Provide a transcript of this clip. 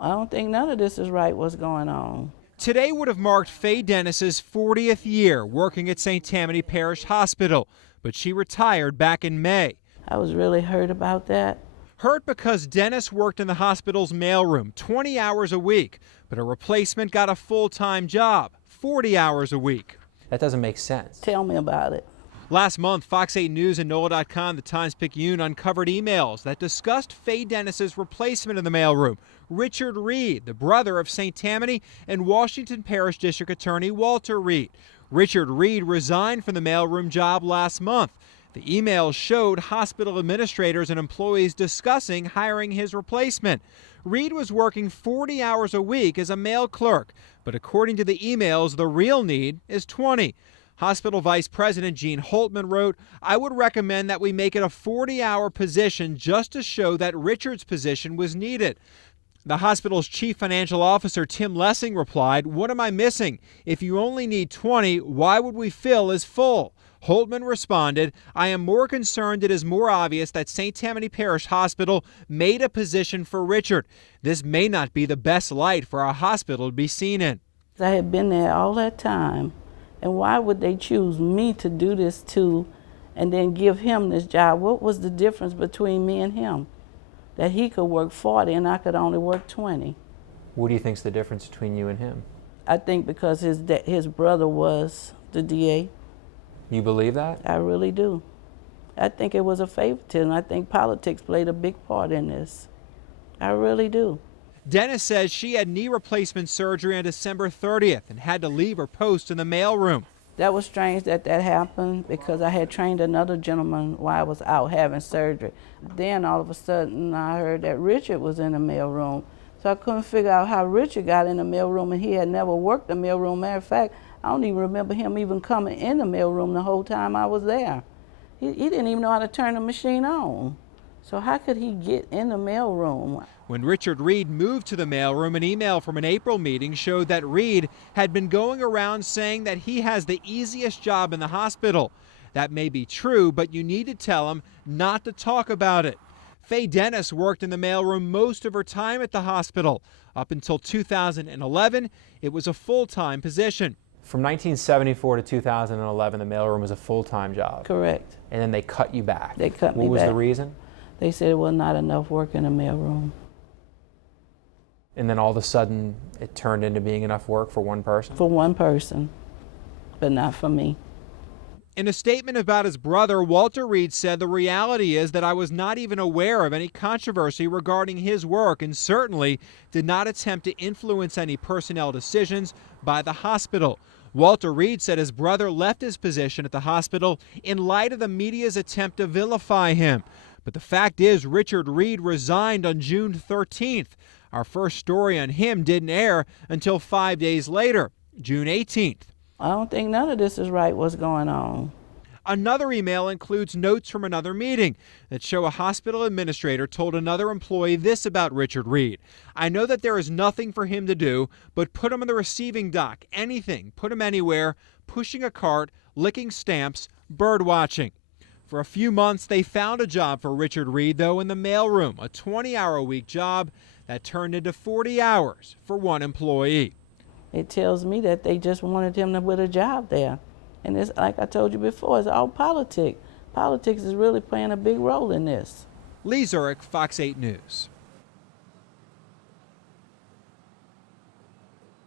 I don't think none of this is right, what's going on. Today would have marked Faye Dennis's 40th year working at St. Tammany Parish Hospital, but she retired back in May. I was really hurt about that. Hurt because Dennis worked in the hospital's mailroom 20 hours a week, but a replacement got a full-time job, 40 hours a week. That doesn't make sense. Tell me about it. Last month, Fox 8 News and NOLA.com, the Times-Picayune, uncovered emails that discussed Faye Dennis's replacement in the mailroom, Richard Reed, the brother of St. Tammany and Washington Parish District Attorney Walter Reed. Richard Reed resigned from the mailroom job last month. The emails showed hospital administrators and employees discussing hiring his replacement. Reed was working 40 hours a week as a mail clerk, but according to the emails, the real need is 20. Hospital Vice President Gene Holtman wrote, "I would recommend that we make it a 40-hour position just to show that Richard's position was needed." The hospital's chief financial officer, Tim Lessing, replied, "What am I missing? If you only need 20, why would we fill as full?" Holtman responded, "I am more concerned it is more obvious that St. Tammany Parish Hospital made a position for Richard. This may not be the best light for our hospital to be seen in." I had been there all that time, and why would they choose me to do this to and then give him this job? What was the difference between me and him? That he could work 40 and I could only work 20. What do you think's the difference between you and him? I think because his brother was the DA. You believe that? I really do. I think it was a favoritism. I think politics played a big part in this. I really do. Dennis says she had knee replacement surgery on December 30th and had to leave her post in the mailroom. That was strange that happened because I had trained another gentleman while I was out having surgery. Then all of a sudden I heard that Richard was in the mailroom. So I couldn't figure out how Richard got in the mailroom, and he had never worked the mailroom. Matter of fact, I don't even remember him even coming in the mailroom the whole time I was there. He didn't even know how to turn the machine on. So how could he get in the mailroom? When Richard Reed moved to the mailroom, an email from an April meeting showed that Reed had been going around saying that he has the easiest job in the hospital. That may be true, but you need to tell him not to talk about it. Faye Dennis worked in the mailroom most of her time at the hospital. Up until 2011, it was a full-time position. From 1974 to 2011, the mailroom was a full-time job. Correct. And then they cut you back. They cut me back. What was the reason? They said it was not enough work in the mailroom. And then all of a sudden, it turned into being enough work for one person? For one person, but not for me. In a statement about his brother, Walter Reed said, "The reality is that I was not even aware of any controversy regarding his work and certainly did not attempt to influence any personnel decisions by the hospital." Walter Reed said his brother left his position at the hospital in light of the media's attempt to vilify him. But the fact is, Richard Reed resigned on June 13th. Our first story on him didn't air until 5 days later, June 18th. I don't think none of this is right, what's going on. Another email includes notes from another meeting that show a hospital administrator told another employee this about Richard Reed: "I know that there is nothing for him to do, but put him on the receiving dock, anything, put him anywhere, pushing a cart, licking stamps, bird watching." For a few months, they found a job for Richard Reed, though, in the mailroom, a 20-hour-a-week job that turned into 40 hours for one employee. It tells me that they just wanted him to with a job there. And it's like I told you before, it's all politics. Politics is really playing a big role in this. Lee Zurich, Fox 8 News.